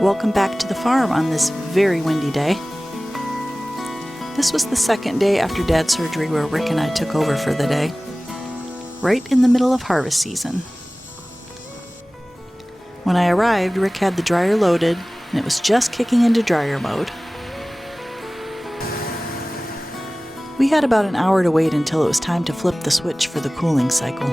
Welcome back to the farm on this very windy day. This was the second day after Dad's surgery where Rick and I took over for the day, right in the middle of harvest season. When I arrived, Rick had the dryer loaded and it was just kicking into dryer mode. We had about an hour to wait until it was time to flip the switch for the cooling cycle.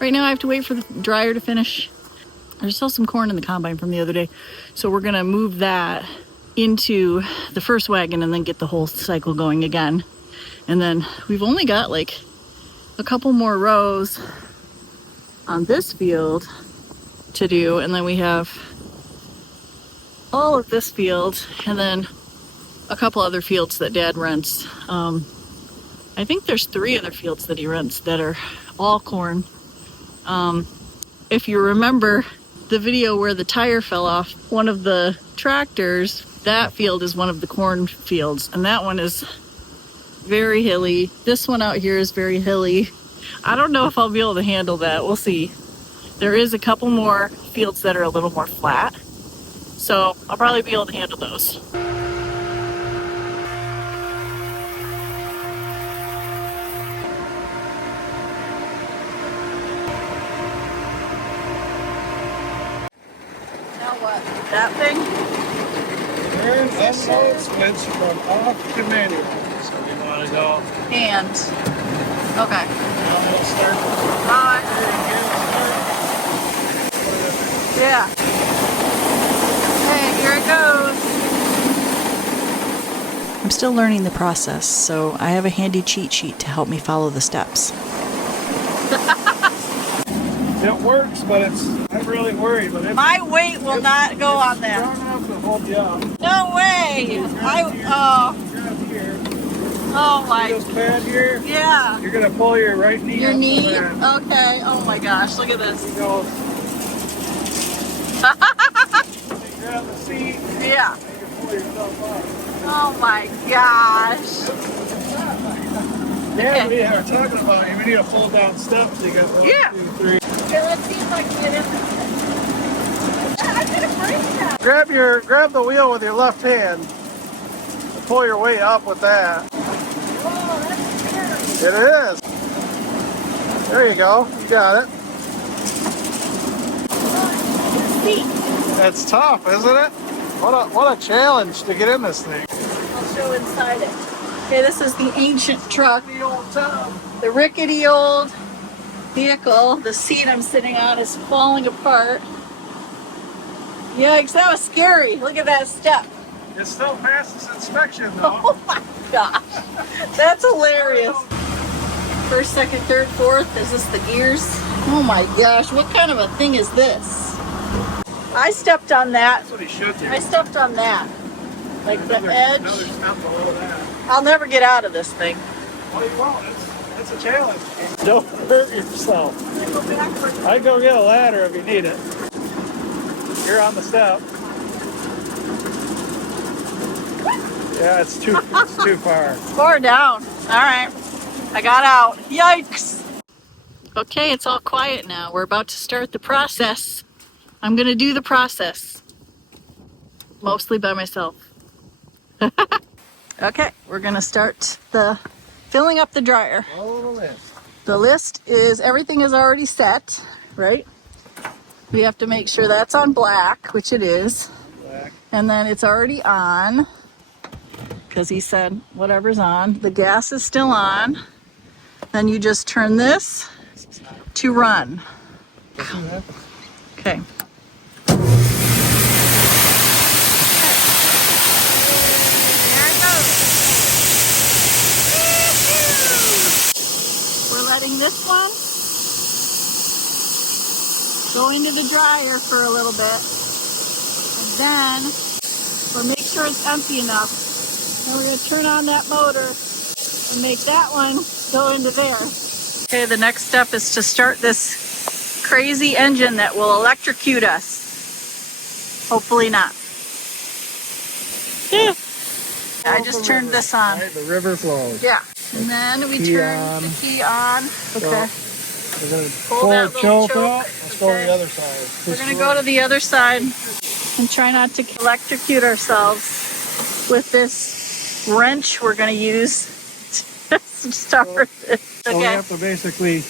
Right now I have to wait for the dryer to finish. There's still some corn in the combine from the other day, so we're gonna move that into the first wagon and then get the whole cycle going again. And then we've only got like a couple more rows on this field to do, and then we have all of this field and then a couple other fields that Dad rents. I think there's 3 other fields that he rents that are all corn. If you remember the video where the tire fell off one of the tractors, that field is one of the corn fields, and that one is very hilly. This one out here is very hilly. I don't know if I'll be able to handle that. We'll see. There is a couple more fields that are a little more flat, so I'll probably be able to handle those. That thing? Turn SO switch from off to manual. So you want to go And okay. Now it'll start. Bye. Yeah. Hey, here it goes. I'm still learning the process, so I have a handy cheat sheet to help me follow the steps. It works, but I'm really worried. But My weight will not go on that. Strong enough to hold you up. No way. Grab here. Oh my. See this pad here? Yeah. You're gonna pull your right knee. Your up knee? the pad. Okay. Oh my gosh, look at this. You go. Grab the seat. Yeah. You can pull yourself up. Oh my gosh. Yeah, we are talking about you. We need to pull down steps. You got 1, 2, 3. Okay, let's see if I can get in there. I'm gonna break that. Grab the wheel with your left hand and pull your way up with that. Oh, that's scary. It is. There you go. You got it. It's tough, isn't it? What a challenge to get in this thing. I'll show inside it. Okay, this is the ancient truck. The old tub. The rickety old vehicle. The seat I'm sitting on is falling apart. Yikes, that was scary. Look at that step. It still passes inspection though. Oh my gosh. That's hilarious. First, second, third, fourth. Is this the gears? Oh my gosh, what kind of a thing is this? I stepped on that. That's what he should do. I stepped on that. Like the edge. Now there's not below that. I'll never get out of this thing. Well, you won't. It's a challenge. Don't hurt yourself. I'd go get a ladder if you need it. You're on the step. Yeah, it's too far. Far down. All right. I got out. Yikes. Okay, it's all quiet now. We're about to start the process. I'm going to do the process. Mostly by myself. Okay, we're going to start filling up the dryer. Follow the list. The list is, everything is already set, right? We have to make sure that's on black, which it is. Black. And then it's already on, because he said whatever's on. The gas is still on. Then you just turn this to run. Okay. Letting this one go into the dryer for a little bit, and then we'll make sure it's empty enough. Then we're going to turn on that motor and make that one go into there. Okay, the next step is to start this crazy engine that will electrocute us. Hopefully not. Yeah. I just turned this on. Right, the river flows. Yeah. And then we turn the key on. Okay. So we're going to Pull pull that the little choke choke. out. Let's go to the other side. We're going to go to the other side and try not to electrocute ourselves with this wrench we're going to use to start it. So we have to basically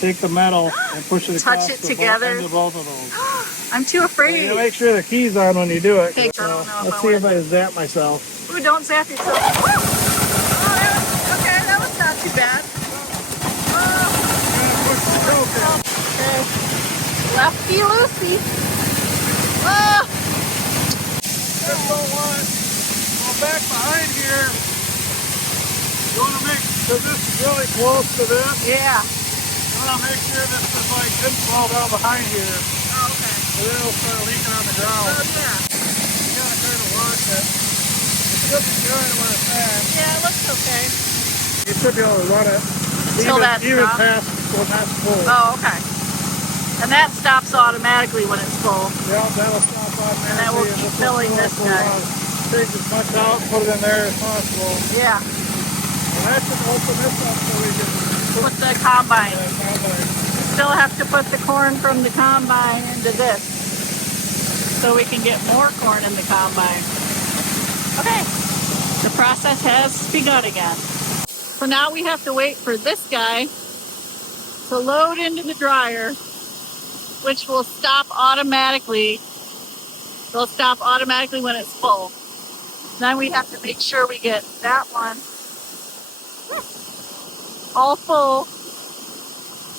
take the metal and push it across Touch it the together. end of both of those. I'm too afraid. You make sure the key's on when you do it. Okay, I don't know if let's I see if wanna- I zap myself. Ooh, don't zap yourself. Oh, that was not too bad. Okay. Lefty loosey. Oh. Just don't want to go back behind here. You want to make, because this is really close to this. Yeah. You want to make sure this is like, didn't fall down behind here. Oh, okay. And then it'll start leaking on the ground. Oh, yeah. You gotta kind of watch it. It should be good when it's fast. Yeah, it looks okay. You should be able to run it. Until that even stops? past when that's full. Oh, okay. And that stops automatically when it's full. Yeah, that'll stop automatically. And then we'll keep filling this guy. Take as much out, put it in there as possible. Yeah. And that should open this up so we can With the combine. combine. Still have to put the corn from the combine into this so we can get more corn in the combine. Okay, the process has begun again. So now we have to wait for this guy to load into the dryer, which will stop automatically. It'll stop automatically when it's full. Then we have to make sure we get that one all full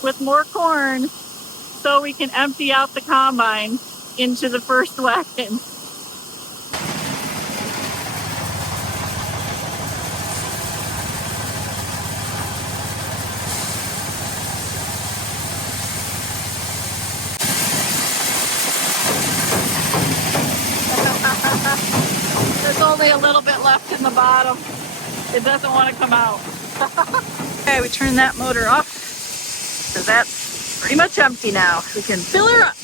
with more corn so we can empty out the combine into the first wagon. There's only a little bit left in the bottom. It doesn't want to come out. Okay, we turn that motor off because that's pretty much empty now. We can fill her up.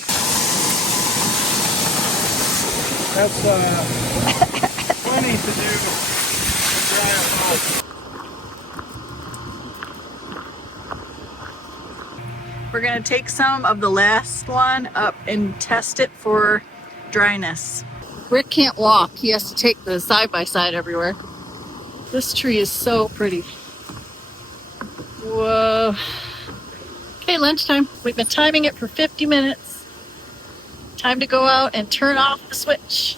That's plenty to do to dry it off. We're gonna take some of the last one up and test it for dryness. Rick can't walk. He has to take the side-by-side everywhere. This tree is so pretty. Whoa. Okay, lunchtime. We've been timing it for 50 minutes. Time to go out and turn off the switch.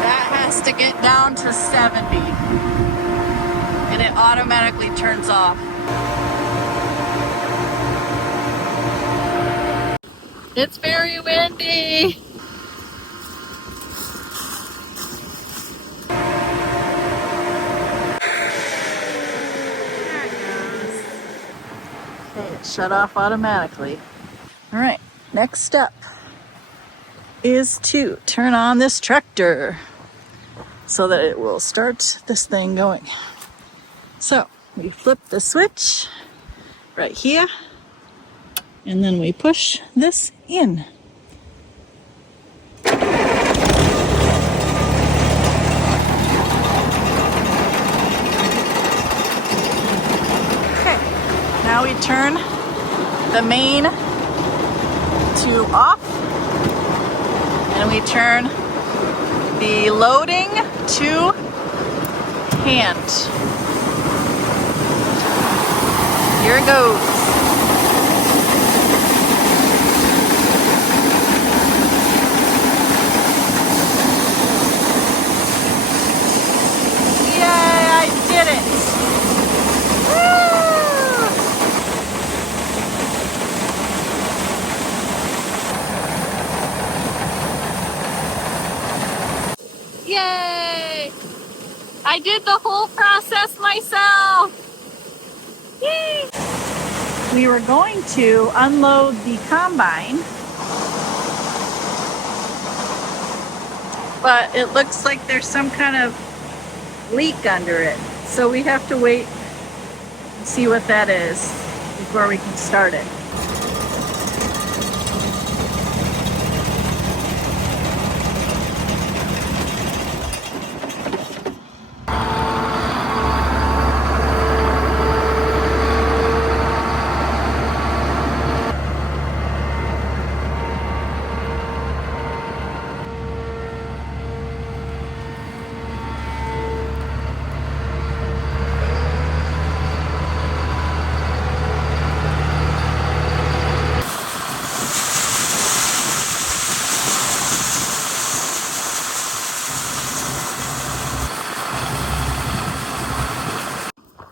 That has to get down to 70. And it automatically turns off. It's very windy. There it goes. Okay, it shut off automatically. All right, next step is to turn on this tractor so that it will start this thing going. So we flip the switch right here, and then we push this in. Okay, now we turn the main to off, and we turn the loading to hand. Here it goes. Yay, I did it. Woo! Yay! I did the whole process myself. Yay! We were going to unload the combine but it looks like there's some kind of leak under it. So we have to wait and see what that is before we can start it.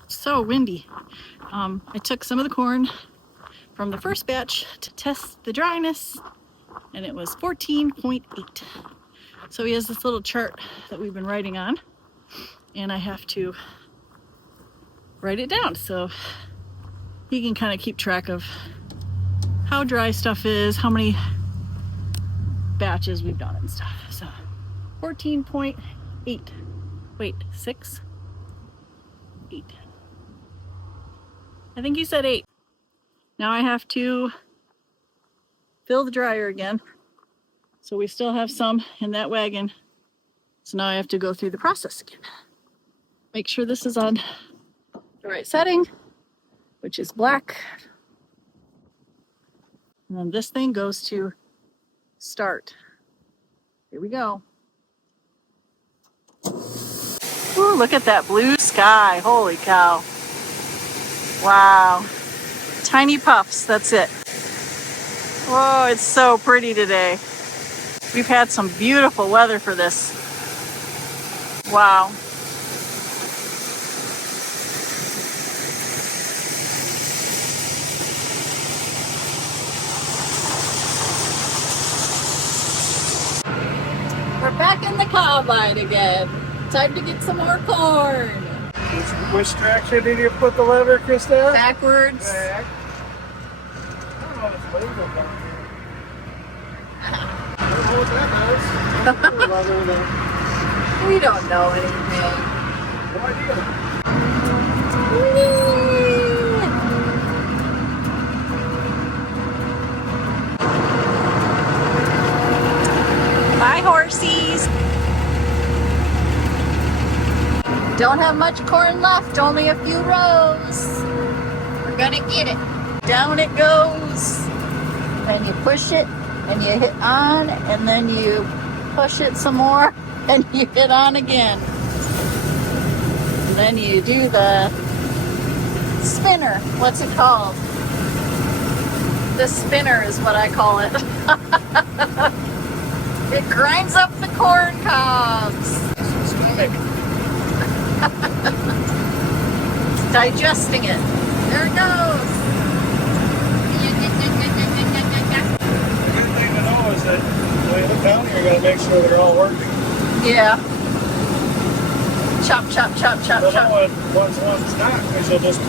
So windy. I took some of the corn from the first batch to test the dryness, and it was 14.8. So he has this little chart that we've been writing on, and I have to write it down so he can kind of keep track of how dry stuff is, how many batches we've done and stuff. So 14.8. Wait, 6? 8. I think you said 8. Now I have to fill the dryer again. So we still have some in that wagon. So now I have to go through the process again. Make sure this is on the right setting, which is black. And then this thing goes to start. Here we go. Ooh, look at that blue sky. Holy cow. Wow. Tiny puffs, that's it. Whoa, it's so pretty today. We've had some beautiful weather for this. Wow. We're back in the combine again. Time to get some more corn. Which direction did you put the lever, Krista? Backwards. Back. I don't know if it's legal down here. I don't know what that does. Lever there. We don't know anything. No idea. Bye, horsies. Don't have much corn left, only a few rows. We're gonna get it. Down it goes. And you push it, and you hit on, and then you push it some more, and you hit on again. And then you do the spinner. What's it called? The spinner is what I call it. It grinds up the corn cobs. It's digesting it. There it goes. The good thing to know is that when you look down here, you gotta make sure they're all working. Yeah. Chop, chop, chop, chop, But chop. once one's not, because you'll just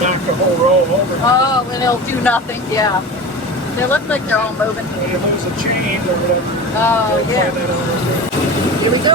knock the whole row over. Oh, and it'll do nothing. Yeah. They look like they're all moving. When you lose a chain or whatever. Oh, you'll yeah. find that over. Here we go.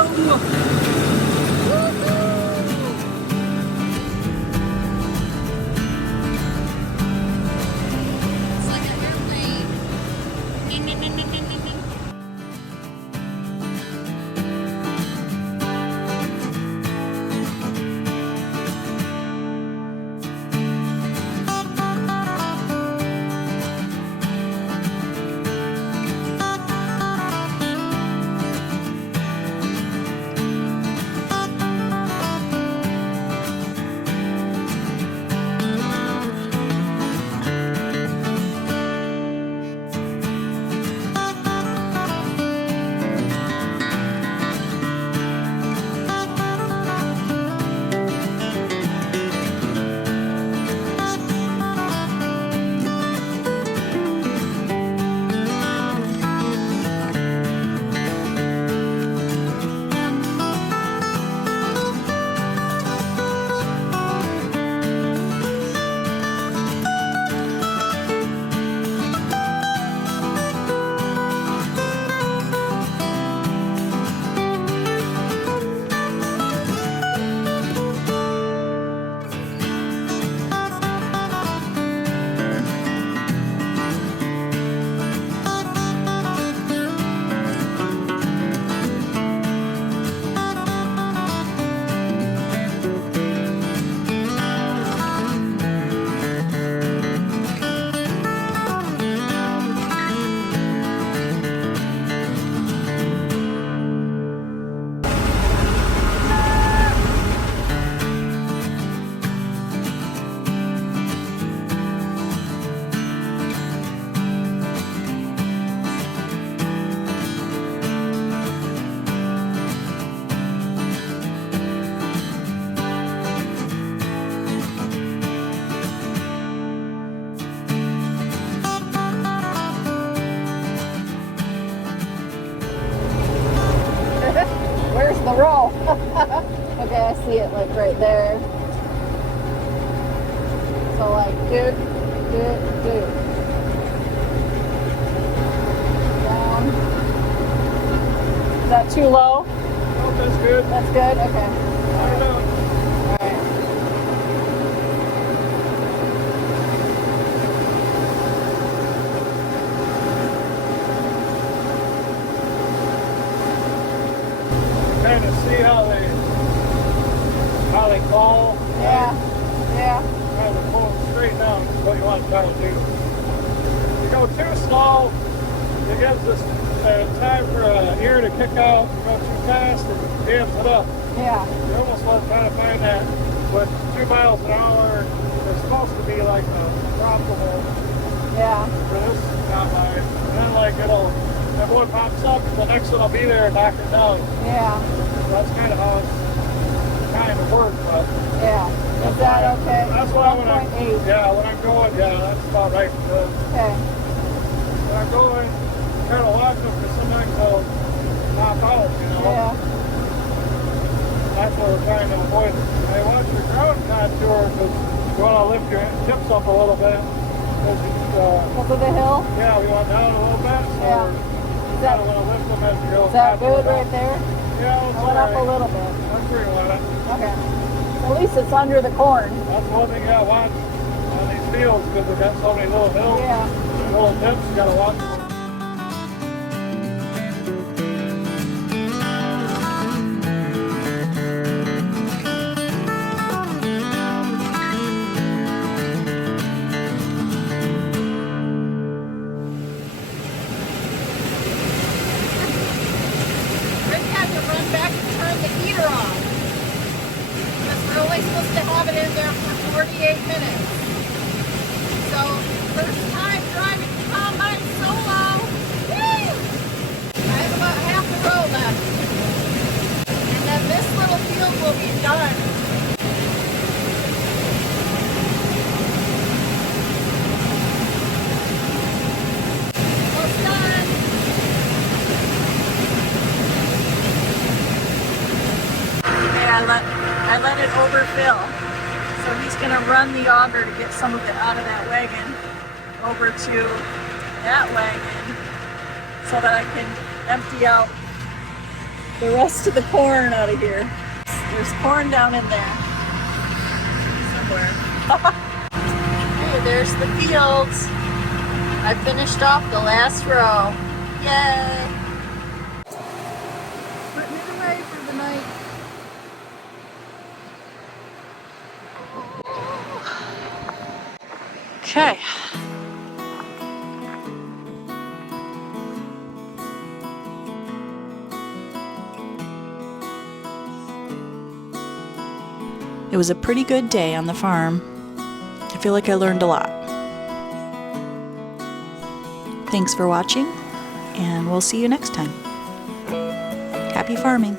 Okay, I see it like right there. So like do. Down. Is that too low? Oh, that's good. That's good? Okay. I don't know. Alright. Kind of see how they fall. Yeah. Yeah. Kind of pull them straight down is what you want to try to do. If you go too slow, it gives us time for an ear to kick out. If you go too fast, it jams it up. Yeah. You almost want to try to find that. But 2 miles an hour is supposed to be like a profitable Yeah. for this combine. And then like if one pops up, the next one will be there and knock it down. Yeah. That's kind of how it's kind of works, but Yeah. Is that okay? that's why when I'm 1.8. when I'm going, that's about right. Because Okay. when I'm going, kind of watch them because sometimes they'll pop out, you know. Yeah. That's what we're trying to avoid. Hey, watch your ground contour because you want to lift your tips up a little bit. Because of the hill? Yeah, we want down a little bit, so Yeah. we're Is that, kind of want to lift them as you go. is that good right there? Yeah, it's I went up a alright. little bit. That's where you want it. Okay. At least it's under the corn. That's one thing you gotta watch on these fields because they've got so many little hills, Yeah. little dips. You gotta watch them. Rick had to run back and turn the heater on. Because we're only supposed to have it in there for 48 minutes. So, first time driving the combine solo. Woo! I have about half the row left. And then this little field will be done. Almost done. Okay, I let it overfill. So he's going to run the auger to get some of it out of that wagon over to that wagon so that I can empty out the rest of the corn out of here. There's corn down in there somewhere. Hey, there's the fields. I finished off the last row. Yay! Putting it away for the night. Okay. It was a pretty good day on the farm. I feel like I learned a lot. Thanks for watching, and we'll see you next time. Happy farming!